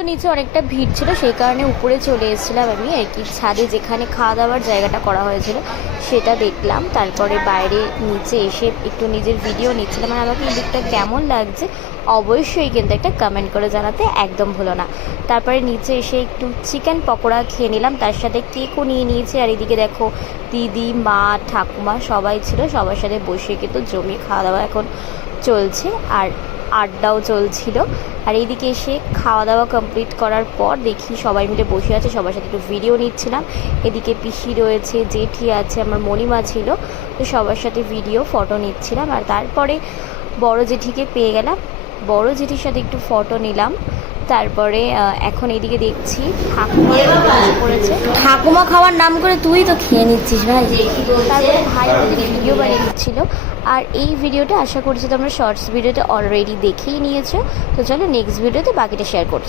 তো নিচে অনেকটা ভিড় ছিল, সেই কারণে উপরে চলে এসেছিলাম আমি আর কি, ছাদে যেখানে খাওয়া দাওয়ার জায়গাটা করা হয়েছিল সেটা দেখলাম। তারপরে বাইরে নিচে এসে একটু নিজের ভিডিও নিচ্ছিলাম। আর আমাকে এই দিকটা কেমন লাগছে অবশ্যই কিন্তু একটা কমেন্ট করে জানাতে একদম ভুলো না। তারপরে নিচে এসে একটু চিকেন পকোড়া খেয়ে নিলাম, তার সাথে কেকও নিয়ে নিয়েছি। আর এদিকে দেখো দিদি, মা, ঠাকুমা সবাই ছিল, সবার সাথে বসে কিন্তু জমিয়ে খাওয়া দাওয়া এখন চলছে আর আড্ডাও চলছিল। আর এইদিকে এসে খাওয়া দাওয়া কমপ্লিট করার পর দেখি সবাই মিলে বসে আছে, সবার সাথে একটু ভিডিও নিচ্ছিলাম। এদিকে পিসি রয়েছে, জেঠি আছে, আমার মণিমা ছিল, তো সবার সাথে ভিডিও ফটো নিচ্ছিলাম। আর তারপরে বড় জেঠিকে পেয়ে গেলাম, বড় জেঠির সাথে একটু ফটো নিলাম। তারপরে এখন এইদিকে দেখছি ঠাকুমা করেছে, ঠাকুমা খাওয়ার নাম করে তুই তো খেয়ে নিচ্ছিস ভাই। তারপরে ভাই ভিডিও বানিয়ে দিচ্ছিল। আর এই ভিডিওটা আশা করছি তোমরা শর্টস ভিডিওতে অলরেডি দেখেই নিয়েছো। তো চলো নেক্সট ভিডিওতে বাকিটা শেয়ার করছি।